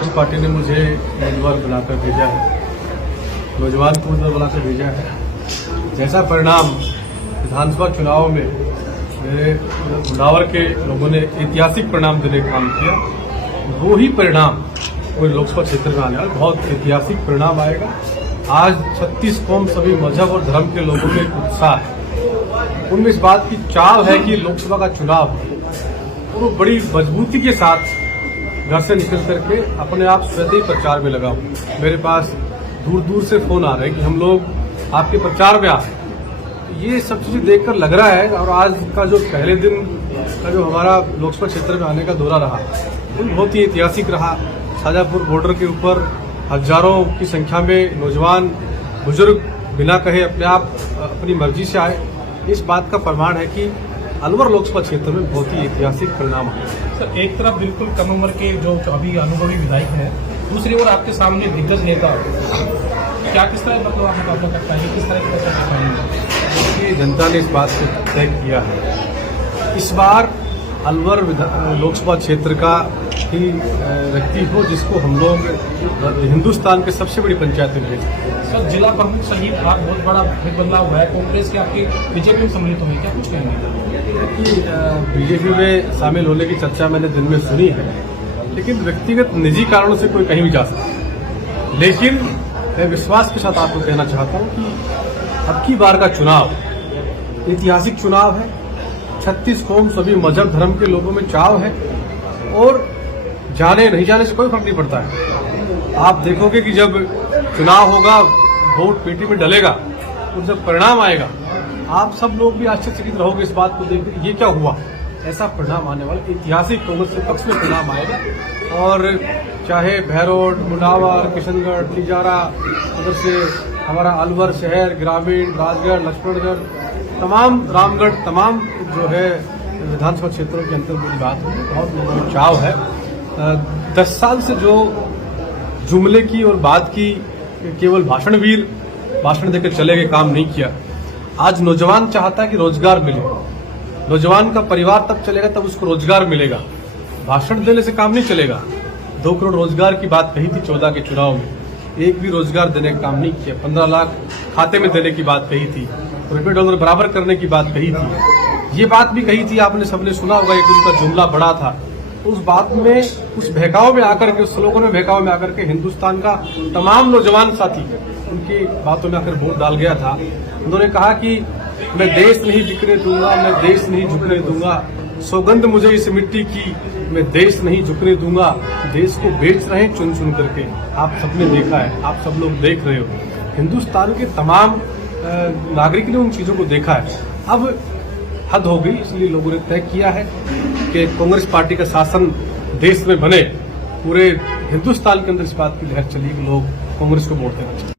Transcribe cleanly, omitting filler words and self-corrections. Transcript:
Congress party ने मुझे उम्मीदवार बनाकर भेजा है, नौजवान को उम्मीदवार बनाकर भेजा है। जैसा परिणाम विधानसभा चुनाव में मेरे उन्नावर के लोगों ने ऐतिहासिक परिणाम देने का काम किया, वो ही परिणाम पूरे लोकसभा क्षेत्र में आने वाला बहुत ऐतिहासिक परिणाम आएगा। आज 36 कौम, सभी मजहब और धर्म के लोगों में उत्साह है। उनमें इस बात की चाव है कि लोकसभा का चुनाव वो बड़ी मजबूती के साथ घर से निकल करके अपने आप स्वतः प्रचार में लगा हूं। मेरे पास दूर दूर से फोन आ रहे हैं कि हम लोग आपके प्रचार में आ रहे हैं। ये सब चीजें देखकर लग रहा है। और आज का जो पहले दिन का जो हमारा लोकसभा क्षेत्र में आने का दौरा रहा वो बहुत ही ऐतिहासिक रहा। शाजापुर बॉर्डर के ऊपर हजारों की संख्या में नौजवान बुजुर्ग बिना कहे अपने आप अपनी मर्जी से आए। इस बात का प्रमाण है कि अलवर लोकसभा क्षेत्र में बहुत ही ऐतिहासिक परिणाम है। सर, एक तरफ बिल्कुल कम उम्र के जो अभी अनुभवी विधायक हैं, दूसरी ओर आपके सामने दिग्गज नेता, क्या किस तरह मतलब आप मुकाबला कर पाएंगे, किस तरह की कर पाएंगे? जनता ने इस बात को तय किया है। इस बार अलवर लोकसभा क्षेत्र का ही व्यक्ति हो जिसको हम लोग हिंदुस्तान के सबसे बड़ी पंचायत में भेजते। सर, जिला प्रमुख सहित आप बहुत बड़ा बदलाव हुआ है, कांग्रेस के आपके बीजेपी में सम्मिलित हुए, क्या कुछ कहेंगे? कि बीजेपी में शामिल होने की चर्चा मैंने दिन में सुनी है, लेकिन व्यक्तिगत निजी कारणों से कोई कहीं भी जा सकता है। लेकिन मैं विश्वास के साथ आपको कहना चाहता हूं कि अब की बार का चुनाव ऐतिहासिक चुनाव है। 36 कौम, सभी मजहब धर्म के लोगों में चाव है और जाने नहीं जाने से कोई फर्क नहीं पड़ता है। आप देखोगे कि जब चुनाव होगा, वोट पेटी में डलेगा और जब परिणाम आएगा, आप सब लोग भी आश्चर्यचकित रहोगे इस बात को देखकर ये क्या हुआ। ऐसा परिणाम आने वाला ऐतिहासिक कांग्रेस के पक्ष में परिणाम आएगा। और चाहे भैरोड, मुंडावर, किशनगढ़, तिजारा, उधर से हमारा अलवर शहर, ग्रामीण, राजगढ़, लक्ष्मणगढ़, तमाम रामगढ़, तमाम जो है विधानसभा क्षेत्रों के अंतर्गत बात होगी। बहुत लोगों में चाव है। 10 साल से जो जुमले की और बात की केवल भाषण देकर चले गए, काम नहीं किया। आज नौजवान चाहता है कि रोजगार मिले। नौजवान का परिवार तब चलेगा तब उसको रोजगार मिलेगा। भाषण देने से काम नहीं चलेगा। 2 करोड़ रोजगार की बात कही थी 14 के चुनाव में, एक भी रोजगार देने का काम नहीं किया। 15 लाख खाते में देने की बात कही थी, रुपये डॉलर बराबर करने की बात कही थी। ये बात भी कही थी, आपने सबने सुना होगा, एक उनका जुमला बड़ा था। उस बात में, उस बहकाव में आकर के, उस स्लोगन में बहकाव में आकर के हिंदुस्तान का तमाम नौजवान साथी उनकी बातों में आकर वोट डाल गया था। उन्होंने कहा कि मैं देश नहीं बिकने दूंगा, मैं देश नहीं झुकने दूंगा, सौगंध मुझे इस मिट्टी की, मैं देश नहीं झुकने दूंगा। देश को बेच रहे हैं चुन चुन करके। आप सबने देखा है, आप सब लोग देख रहे हो। हिंदुस्तान के तमाम नागरिक ने उन चीजों को देखा है। अब हद हो गई, इसलिए लोगों ने तय किया है कि कांग्रेस पार्टी का शासन देश में बने। पूरे हिंदुस्तान के अंदर इस बात की लहर चली कि लोग कांग्रेस को वोट देना चाहिए।